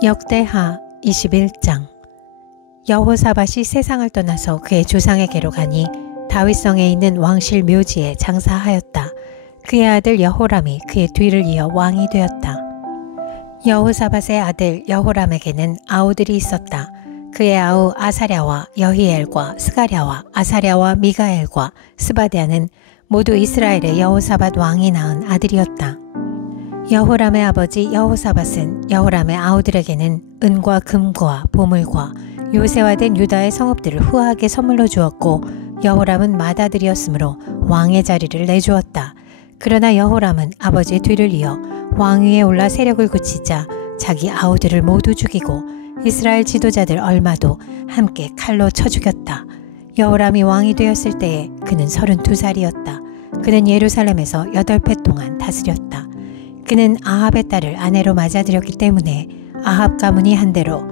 역대하 21장. 여호사밧이 세상을 떠나서 그의 조상에게로 가니 다윗성에 있는 왕실 묘지에 장사하였다. 그의 아들 여호람이 그의 뒤를 이어 왕이 되었다. 여호사밧의 아들 여호람에게는 아우들이 있었다. 그의 아우 아사랴와 여히엘과 스가랴와 아사랴와 미가엘과 스바랴는 모두 이스라엘의 여호사밧 왕이 낳은 아들이었다. 여호람의 아버지 여호사밧은 여호람의 아우들에게는 은과 금과 보물과 요새화된 유다의 성읍들을 후하게 선물로 주었고, 여호람은 맏아들이었으므로 왕의 자리를 내주었다. 그러나 여호람은 아버지의 뒤를 이어 왕위에 올라 세력을 굳히자 자기 아우들을 모두 죽이고 이스라엘 지도자들 얼마도 함께 칼로 쳐 죽였다. 여호람이 왕이 되었을 때에 그는 32살이었다. 그는 예루살렘에서 8해 동안 다스렸다. 그는 아합의 딸을 아내로 맞아들였기 때문에 아합 가문이 한 대로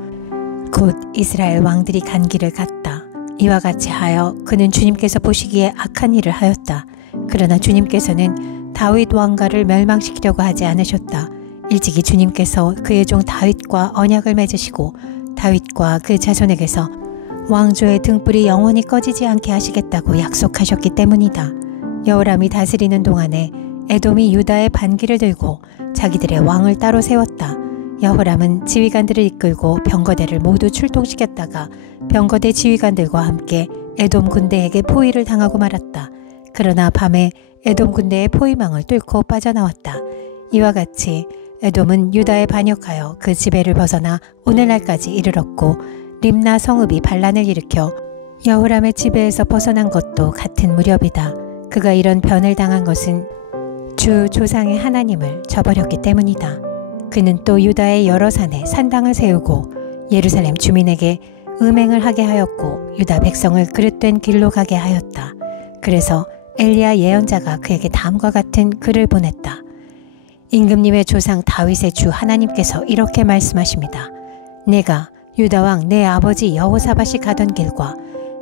곧 이스라엘 왕들이 간 길을 갔다. 이와 같이 하여 그는 주님께서 보시기에 악한 일을 하였다. 그러나 주님께서는 다윗 왕가를 멸망시키려고 하지 않으셨다. 일찍이 주님께서 그의 종 다윗과 언약을 맺으시고 다윗과 그 자손에게서 왕조의 등불이 영원히 꺼지지 않게 하시겠다고 약속하셨기 때문이다. 여호람이 다스리는 동안에 에돔이 유다의 반기를 들고 자기들의 왕을 따로 세웠다. 여호람은 지휘관들을 이끌고 병거대를 모두 출동시켰다가 병거대 지휘관들과 함께 에돔 군대에게 포위를 당하고 말았다. 그러나 밤에 에돔 군대의 포위망을 뚫고 빠져나왔다. 이와 같이 에돔은 유다에 반역하여 그 지배를 벗어나 오늘날까지 이르렀고, 림나 성읍이 반란을 일으켜 여호람의 지배에서 벗어난 것도 같은 무렵이다. 그가 이런 변을 당한 것은 주 조상의 하나님을 저버렸기 때문이다. 그는 또 유다의 여러 산에 산당을 세우고 예루살렘 주민에게 음행을 하게 하였고 유다 백성을 그릇된 길로 가게 하였다. 그래서 엘리야 예언자가 그에게 다음과 같은 글을 보냈다. 임금님의 조상 다윗의 주 하나님께서 이렇게 말씀하십니다. 내가 유다 왕 내 아버지 여호사밧이 가던 길과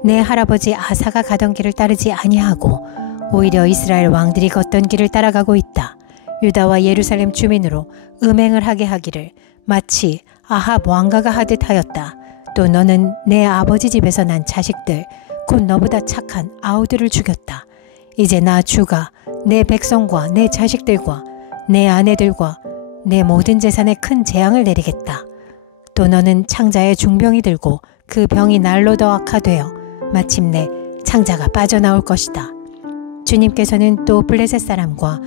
내 할아버지 아사가 가던 길을 따르지 아니하고 오히려 이스라엘 왕들이 걷던 길을 따라가고 있다. 유다와 예루살렘 주민으로 음행을 하게 하기를 마치 아합 왕가가 하듯 하였다. 또 너는 내 아버지 집에서 난 자식들 곧 너보다 착한 아우들을 죽였다. 이제 나 주가 내 백성과 내 자식들과 내 아내들과 내 모든 재산에 큰 재앙을 내리겠다. 또 너는 창자에 중병이 들고 그 병이 날로 더 악화되어 마침내 창자가 빠져나올 것이다. 주님께서는 또 블레셋 사람과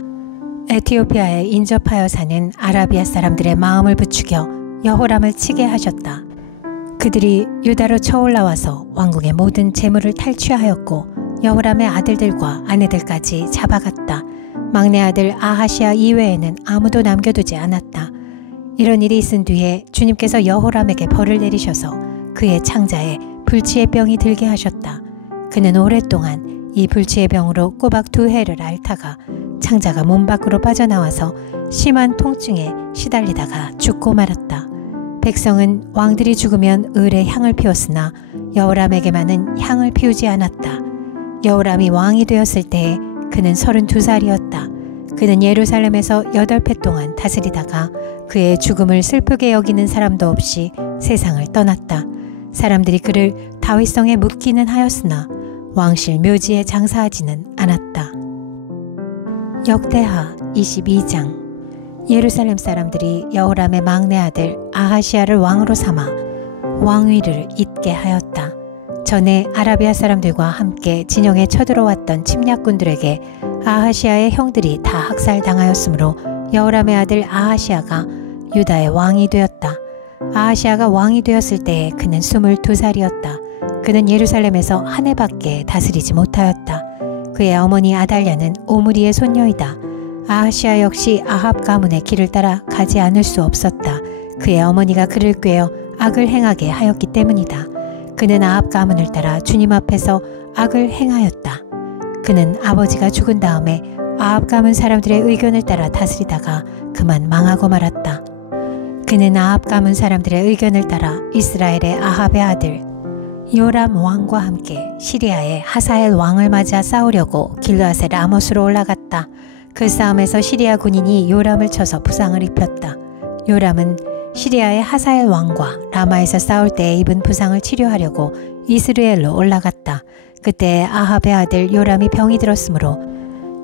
에티오피아에 인접하여 사는 아라비아 사람들의 마음을 부추겨 여호람을 치게 하셨다. 그들이 유다로 쳐올라와서 왕궁의 모든 재물을 탈취하였고 여호람의 아들들과 아내들까지 잡아갔다. 막내 아들 아하시아 이외에는 아무도 남겨두지 않았다. 이런 일이 있은 뒤에 주님께서 여호람에게 벌을 내리셔서 그의 창자에 불치의 병이 들게 하셨다. 그는 오랫동안 이 불치의 병으로 꼬박 2해를 앓다가 창자가 몸 밖으로 빠져나와서 심한 통증에 시달리다가 죽고 말았다. 백성은 왕들이 죽으면 을에 향을 피웠으나 여호람에게만은 향을 피우지 않았다. 여호람이 왕이 되었을 때에 그는 32살이었다. 그는 예루살렘에서 8해 동안 다스리다가 그의 죽음을 슬프게 여기는 사람도 없이 세상을 떠났다. 사람들이 그를 다윗성에 묻기는 하였으나 왕실 묘지에 장사하지는 않았다. 역대하 22장. 예루살렘 사람들이 여호람의 막내 아들 아하시아를 왕으로 삼아 왕위를 잇게 하였다. 전에 아라비아 사람들과 함께 진영에 쳐들어왔던 침략군들에게 아하시아의 형들이 다 학살당하였으므로 여호람의 아들 아하시아가 유다의 왕이 되었다. 아하시아가 왕이 되었을 때에 그는 22살이었다. 그는 예루살렘에서 한 해밖에 다스리지 못하였다. 그의 어머니 아달랴는 오므리의 손녀이다. 아하시아 역시 아합 가문의 길을 따라 가지 않을 수 없었다. 그의 어머니가 그를 꾀어 악을 행하게 하였기 때문이다. 그는 아합 가문을 따라 주님 앞에서 악을 행하였다. 그는 아버지가 죽은 다음에 아합 가문 사람들의 의견을 따라 다스리다가 그만 망하고 말았다. 그는 아합 가문 사람들의 의견을 따라 이스라엘의 아합의 아들 요람 왕과 함께 시리아의 하사엘 왕을 맞아 싸우려고 길르앗의 라못으로 올라갔다. 그 싸움에서 시리아 군인이 요람을 쳐서 부상을 입혔다. 요람은 시리아의 하사엘 왕과 라마에서 싸울 때 입은 부상을 치료하려고 이스라엘로 올라갔다. 그때 아합의 아들 요람이 병이 들었으므로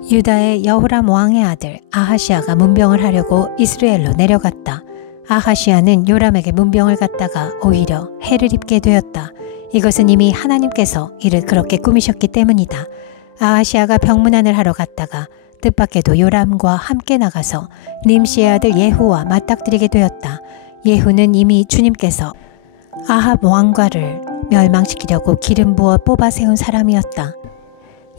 유다의 여호람 왕의 아들 아하시아가 문병을 하려고 이스라엘로 내려갔다. 아하시아는 요람에게 문병을 갖다가 오히려 해를 입게 되었다. 이것은 이미 하나님께서 이를 그렇게 꾸미셨기 때문이다. 아하시아가 병문안을 하러 갔다가 뜻밖에도 요람과 함께 나가서 nim시의 아들 예후와 맞닥뜨리게 되었다. 예후는 이미 주님께서 아합 왕과를 멸망시키려고 기름 부어 뽑아 세운 사람이었다.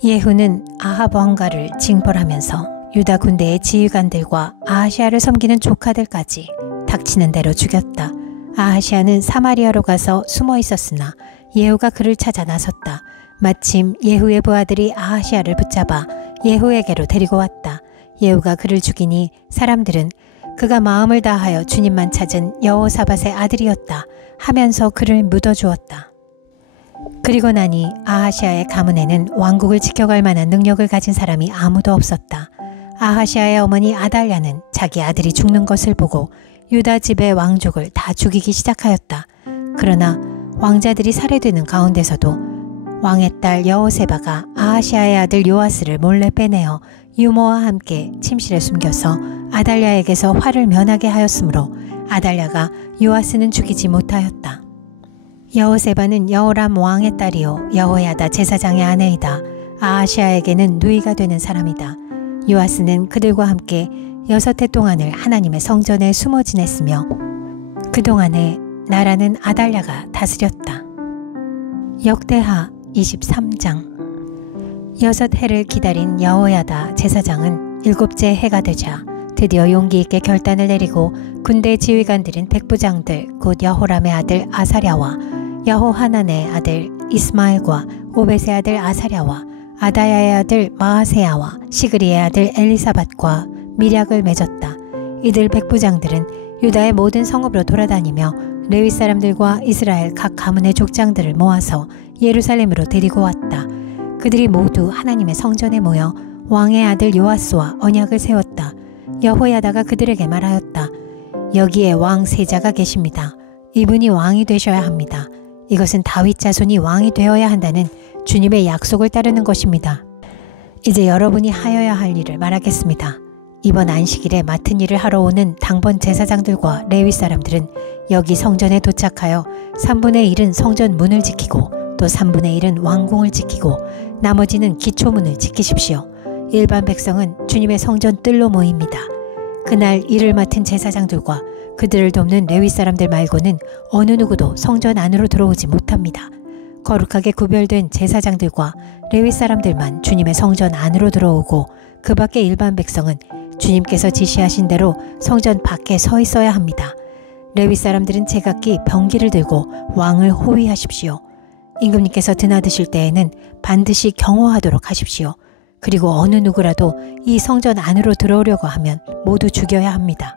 예후는 아합 왕가를 징벌하면서 유다 군대의 지휘관들과 아하시아를 섬기는 조카들까지 닥치는 대로 죽였다. 아하시아는 사마리아로 가서 숨어 있었으나 예후가 그를 찾아 나섰다. 마침 예후의 부하들이 아하시아를 붙잡아 예후에게로 데리고 왔다. 예후가 그를 죽이니 사람들은 그가 마음을 다하여 주님만 찾은 여호사밧의 아들이었다 하면서 그를 묻어주었다. 그리고 나니 아하시아의 가문에는 왕국을 지켜갈 만한 능력을 가진 사람이 아무도 없었다. 아하시아의 어머니 아달랴는 자기 아들이 죽는 것을 보고 유다 집의 왕족을 다 죽이기 시작하였다. 그러나 왕자들이 살해되는 가운데서도 왕의 딸 여호세바가 아하시아의 아들 요아스를 몰래 빼내어 유모와 함께 침실에 숨겨서 아달랴에게서 화를 면하게 하였으므로 아달랴가 요아스는 죽이지 못하였다. 여호세바는 여호람 왕의 딸이요 여호야다 제사장의 아내이다. 아하시아에게는 누이가 되는 사람이다. 요아스는 그들과 함께 6해 동안을 하나님의 성전에 숨어 지냈으며 그동안에 나라는 아달랴가 다스렸다. 역대하 23장 6해를 기다린 여호야다 제사장은 7째 해가 되자 드디어 용기 있게 결단을 내리고 군대 지휘관들인 백부장들 곧 여호람의 아들 아사랴와 여호하난의 아들 이스마엘과 오벳의 아들 아사랴와 아다야의 아들 마아세야와 시그리의 아들 엘리사밧과 밀약을 맺었다. 이들 백부장들은 유다의 모든 성읍으로 돌아다니며 레위 사람들과 이스라엘 각 가문의 족장들을 모아서 예루살렘으로 데리고 왔다. 그들이 모두 하나님의 성전에 모여 왕의 아들 요아스와 언약을 세웠다. 여호야다가 그들에게 말하였다. 여기에 왕 세자가 계십니다. 이분이 왕이 되셔야 합니다. 이것은 다윗 자손이 왕이 되어야 한다는 주님의 약속을 따르는 것입니다. 이제 여러분이 하여야 할 일을 말하겠습니다. 이번 안식일에 맡은 일을 하러 오는 당번 제사장들과 레위 사람들은 여기 성전에 도착하여 3분의 1은 성전 문을 지키고 또 3분의 1은 왕궁을 지키고 나머지는 기초문을 지키십시오. 일반 백성은 주님의 성전 뜰로 모입니다. 그날 일을 맡은 제사장들과 그들을 돕는 레위 사람들 말고는 어느 누구도 성전 안으로 들어오지 못합니다. 거룩하게 구별된 제사장들과 레위 사람들만 주님의 성전 안으로 들어오고 그 밖의 일반 백성은 주님께서 지시하신 대로 성전 밖에 서 있어야 합니다. 레위 사람들은 제각기 병기를 들고 왕을 호위하십시오. 임금님께서 드나드실 때에는 반드시 경호하도록 하십시오. 그리고 어느 누구라도 이 성전 안으로 들어오려고 하면 모두 죽여야 합니다.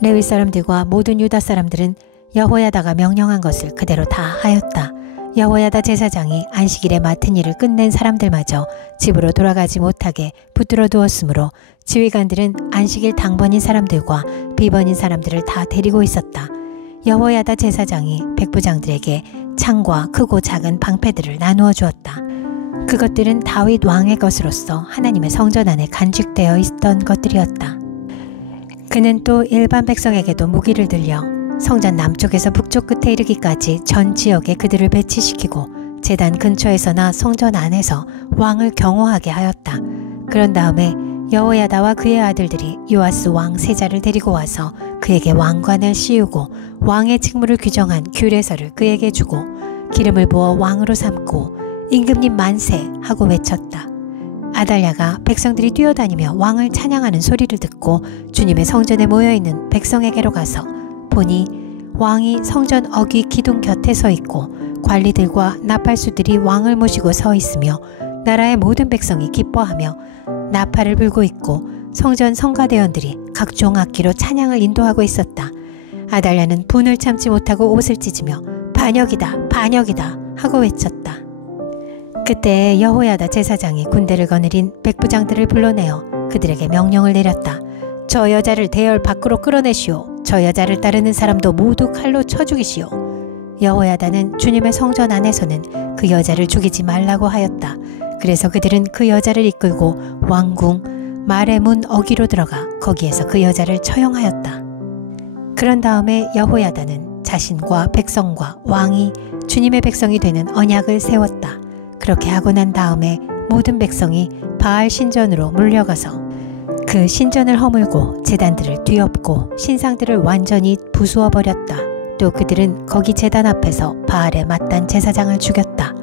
레위 사람들과 모든 유다 사람들은 여호야다가 명령한 것을 그대로 다 하였다. 여호야다 제사장이 안식일에 맡은 일을 끝낸 사람들마저 집으로 돌아가지 못하게 붙들어 두었으므로 지휘관들은 안식일 당번인 사람들과 비번인 사람들을 다 데리고 있었다. 여호야다 제사장이 백부장들에게 창과 크고 작은 방패들을 나누어 주었다. 그것들은 다윗 왕의 것으로서 하나님의 성전 안에 간직되어 있던 것들이었다. 그는 또 일반 백성에게도 무기를 들려 성전 남쪽에서 북쪽 끝에 이르기까지 전 지역에 그들을 배치시키고 제단 근처에서나 성전 안에서 왕을 경호하게 하였다. 그런 다음에 여호야다와 그의 아들들이 요아스 왕 세자를 데리고 와서 그에게 왕관을 씌우고 왕의 직무를 규정한 규례서를 그에게 주고 기름을 부어 왕으로 삼고 임금님 만세 하고 외쳤다. 아달랴가 백성들이 뛰어다니며 왕을 찬양하는 소리를 듣고 주님의 성전에 모여있는 백성에게로 가서 보니 왕이 성전 어귀 기둥 곁에 서 있고 관리들과 나팔수들이 왕을 모시고 서 있으며 나라의 모든 백성이 기뻐하며 나팔을 불고 있고 성전 성가대원들이 각종 악기로 찬양을 인도하고 있었다. 아달랴는 분을 참지 못하고 옷을 찢으며 반역이다 반역이다 하고 외쳤다. 그때 여호야다 제사장이 군대를 거느린 백부장들을 불러내어 그들에게 명령을 내렸다. 저 여자를 대열 밖으로 끌어내시오. 저 여자를 따르는 사람도 모두 칼로 쳐 죽이시오. 여호야다는 주님의 성전 안에서는 그 여자를 죽이지 말라고 하였다. 그래서 그들은 그 여자를 이끌고 왕궁 말의 문 어기로 들어가 거기에서 그 여자를 처형하였다. 그런 다음에 여호야다는 자신과 백성과 왕이 주님의 백성이 되는 언약을 세웠다. 그렇게 하고 난 다음에 모든 백성이 바알 신전으로 몰려가서 그 신전을 허물고 제단들을 뒤엎고 신상들을 완전히 부수어 버렸다. 또 그들은 거기 제단 앞에서 바알의 맏단 제사장을 죽였다.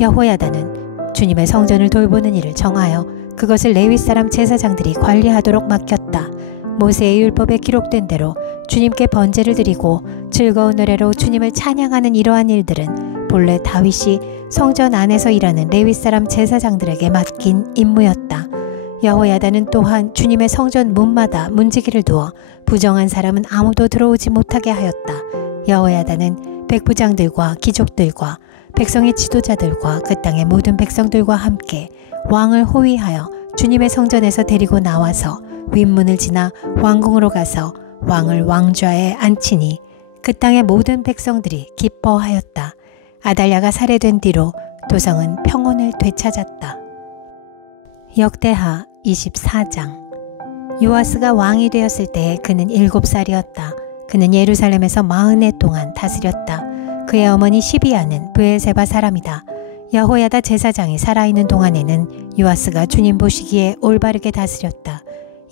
여호야다는 주님의 성전을 돌보는 일을 정하여 그것을 레위 사람 제사장들이 관리하도록 맡겼다. 모세의 율법에 기록된 대로 주님께 번제를 드리고 즐거운 노래로 주님을 찬양하는 이러한 일들은 본래 다윗이 성전 안에서 일하는 레위 사람 제사장들에게 맡긴 임무였다. 여호야다는 또한 주님의 성전 문마다 문지기를 두어 부정한 사람은 아무도 들어오지 못하게 하였다. 여호야다는 백부장들과 귀족들과 백성의 지도자들과 그 땅의 모든 백성들과 함께 왕을 호위하여 주님의 성전에서 데리고 나와서 윗문을 지나 왕궁으로 가서 왕을 왕좌에 앉히니 그 땅의 모든 백성들이 기뻐하였다. 아달랴가 살해된 뒤로 도성은 평온을 되찾았다. 역대하 24장. 요아스가 왕이 되었을 때 그는 7살이었다. 그는 예루살렘에서 40해 동안 다스렸다. 그의 어머니 시비아는 브엘세바 사람이다. 여호야다 제사장이 살아있는 동안에는 요아스가 주님 보시기에 올바르게 다스렸다.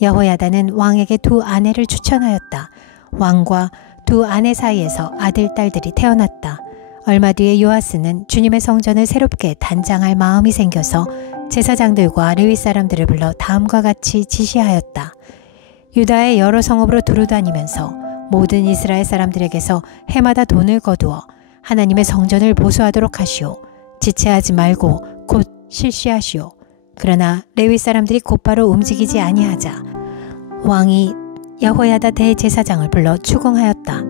여호야다는 왕에게 2 아내를 추천하였다. 왕과 2 아내 사이에서 아들, 딸들이 태어났다. 얼마 뒤에 요아스는 주님의 성전을 새롭게 단장할 마음이 생겨서 제사장들과 레위 사람들을 불러 다음과 같이 지시하였다. 유다의 여러 성읍으로 두루다니면서 모든 이스라엘 사람들에게서 해마다 돈을 거두어 하나님의 성전을 보수하도록 하시오. 지체하지 말고 곧 실시하시오. 그러나 레위 사람들이 곧바로 움직이지 아니하자 왕이 여호야다 대제사장을 불러 추궁하였다.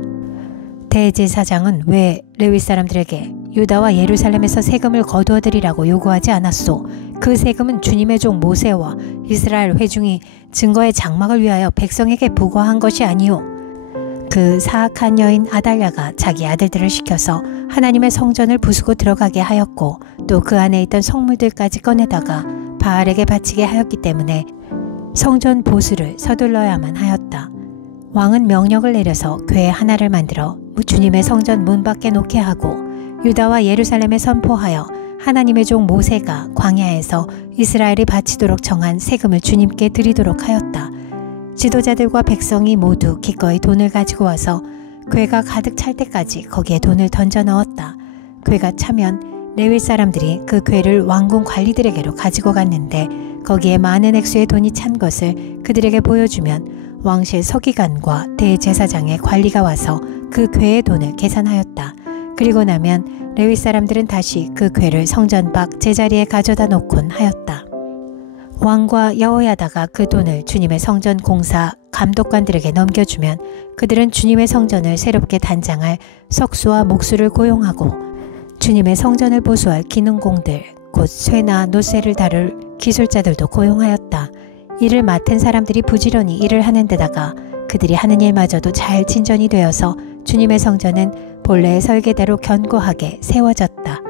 대제사장은 왜 레위 사람들에게 유다와 예루살렘에서 세금을 거두어들이라고 요구하지 않았소? 그 세금은 주님의 종 모세와 이스라엘 회중이 증거의 장막을 위하여 백성에게 부과한 것이 아니오. 그 사악한 여인 아달랴가 자기 아들들을 시켜서 하나님의 성전을 부수고 들어가게 하였고 또 그 안에 있던 성물들까지 꺼내다가 바알에게 바치게 하였기 때문에 성전 보수를 서둘러야만 하였다. 왕은 명령을 내려서 궤 하나를 만들어 주님의 성전 문 밖에 놓게 하고 유다와 예루살렘에 선포하여 하나님의 종 모세가 광야에서 이스라엘이 바치도록 정한 세금을 주님께 드리도록 하였다. 지도자들과 백성이 모두 기꺼이 돈을 가지고 와서 궤가 가득 찰 때까지 거기에 돈을 던져 넣었다. 궤가 차면 레위 사람들이 그 궤를 왕궁 관리들에게로 가지고 갔는데 거기에 많은 액수의 돈이 찬 것을 그들에게 보여주면 왕실 서기관과 대제사장의 관리가 와서 그 궤의 돈을 계산하였다. 그리고 나면 레위 사람들은 다시 그 궤를 성전 밖 제자리에 가져다 놓곤 하였다. 왕과 여호야다가 그 돈을 주님의 성전 공사 감독관들에게 넘겨주면 그들은 주님의 성전을 새롭게 단장할 석수와 목수를 고용하고 주님의 성전을 보수할 기능공들 곧 쇠나 노쇠를 다룰 기술자들도 고용하였다. 이를 맡은 사람들이 부지런히 일을 하는 데다가 그들이 하는 일마저도 잘 진전이 되어서 주님의 성전은 본래의 설계대로 견고하게 세워졌다.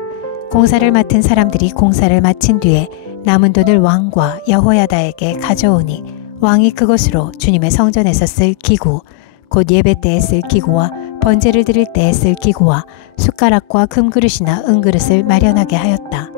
공사를 맡은 사람들이 공사를 마친 뒤에 남은 돈을 왕과 여호야다에게 가져오니 왕이 그것으로 주님의 성전에서 쓸 기구, 곧 예배 때에 쓸 기구와 번제를 드릴 때에 쓸 기구와 숟가락과 금그릇이나 은그릇을 마련하게 하였다.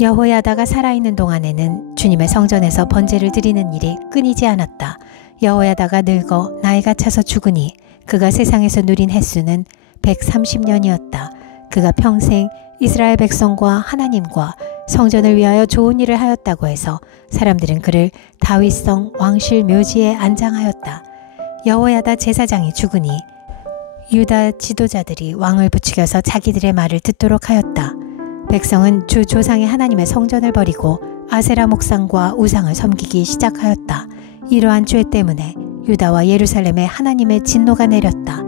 여호야다가 살아있는 동안에는 주님의 성전에서 번제를 드리는 일이 끊이지 않았다. 여호야다가 늙어 나이가 차서 죽으니 그가 세상에서 누린 횟수는 130년이었다. 그가 평생 이스라엘 백성과 하나님과 성전을 위하여 좋은 일을 하였다고 해서 사람들은 그를 다윗성 왕실 묘지에 안장하였다. 여호야다 제사장이 죽으니 유다 지도자들이 왕을 부추겨서 자기들의 말을 듣도록 하였다. 백성은 주 조상의 하나님의 성전을 버리고 아세라 목상과 우상을 섬기기 시작하였다. 이러한 죄 때문에 유다와 예루살렘에 하나님의 진노가 내렸다.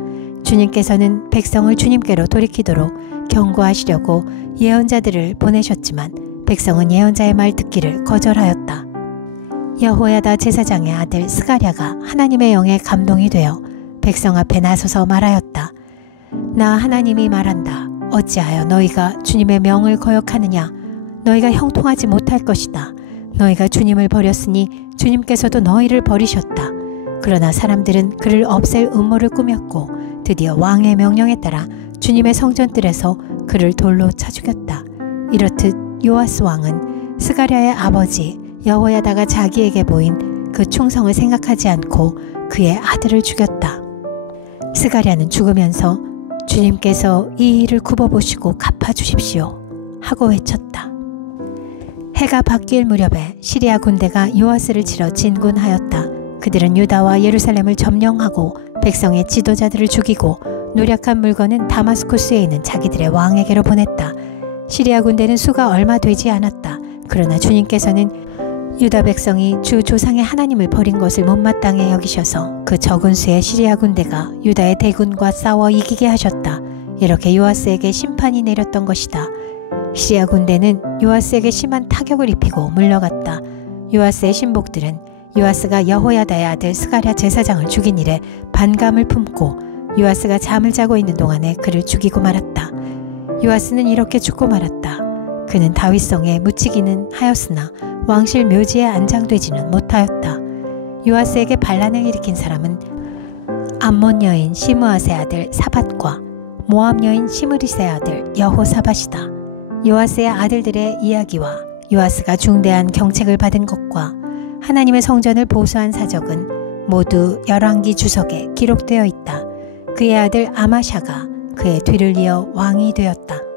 주님께서는 백성을 주님께로 돌이키도록 경고하시려고 예언자들을 보내셨지만 백성은 예언자의 말 듣기를 거절하였다. 여호야다 제사장의 아들 스가랴가 하나님의 영에 감동이 되어 백성 앞에 나서서 말하였다. 나 하나님이 말한다. 어찌하여 너희가 주님의 명을 거역하느냐? 너희가 형통하지 못할 것이다. 너희가 주님을 버렸으니 주님께서도 너희를 버리셨다. 그러나 사람들은 그를 없앨 음모를 꾸몄고 드디어 왕의 명령에 따라 주님의 성전뜰에서 그를 돌로 쳐 죽였다. 이렇듯 요아스 왕은 스가랴의 아버지 여호야다가 자기에게 보인 그 충성을 생각하지 않고 그의 아들을 죽였다. 스가랴는 죽으면서 주님께서 이 일을 굽어보시고 갚아주십시오 하고 외쳤다. 해가 바뀔 무렵에 시리아 군대가 요아스를 치러 진군하였다. 그들은 유다와 예루살렘을 점령하고 백성의 지도자들을 죽이고 노력한 물건은 다마스쿠스에 있는 자기들의 왕에게로 보냈다. 시리아 군대는 수가 얼마 되지 않았다. 그러나 주님께서는 유다 백성이 주 조상의 하나님을 버린 것을 못마땅해 여기셔서 그 적은 수의 시리아 군대가 유다의 대군과 싸워 이기게 하셨다. 이렇게 요아스에게 심판이 내렸던 것이다. 시리아 군대는 요아스에게 심한 타격을 입히고 물러갔다. 요아스의 신복들은 요아스가 여호야다의 아들 스가랴 제사장을 죽인 일에 반감을 품고 요아스가 잠을 자고 있는 동안에 그를 죽이고 말았다. 요아스는 이렇게 죽고 말았다. 그는 다윗성에 묻히기는 하였으나 왕실 묘지에 안장되지는 못하였다. 요아스에게 반란을 일으킨 사람은 암몬 여인 시므앗의 아들 사밧과 모압 여인 시므릿의 아들 여호사밧이다. 요아스의 아들들의 이야기와 요아스가 중대한 경책을 받은 것과 하나님의 성전을 보수한 사적은 모두 열왕기 주석에 기록되어 있다. 그의 아들 아마샤가 그의 뒤를 이어 왕이 되었다.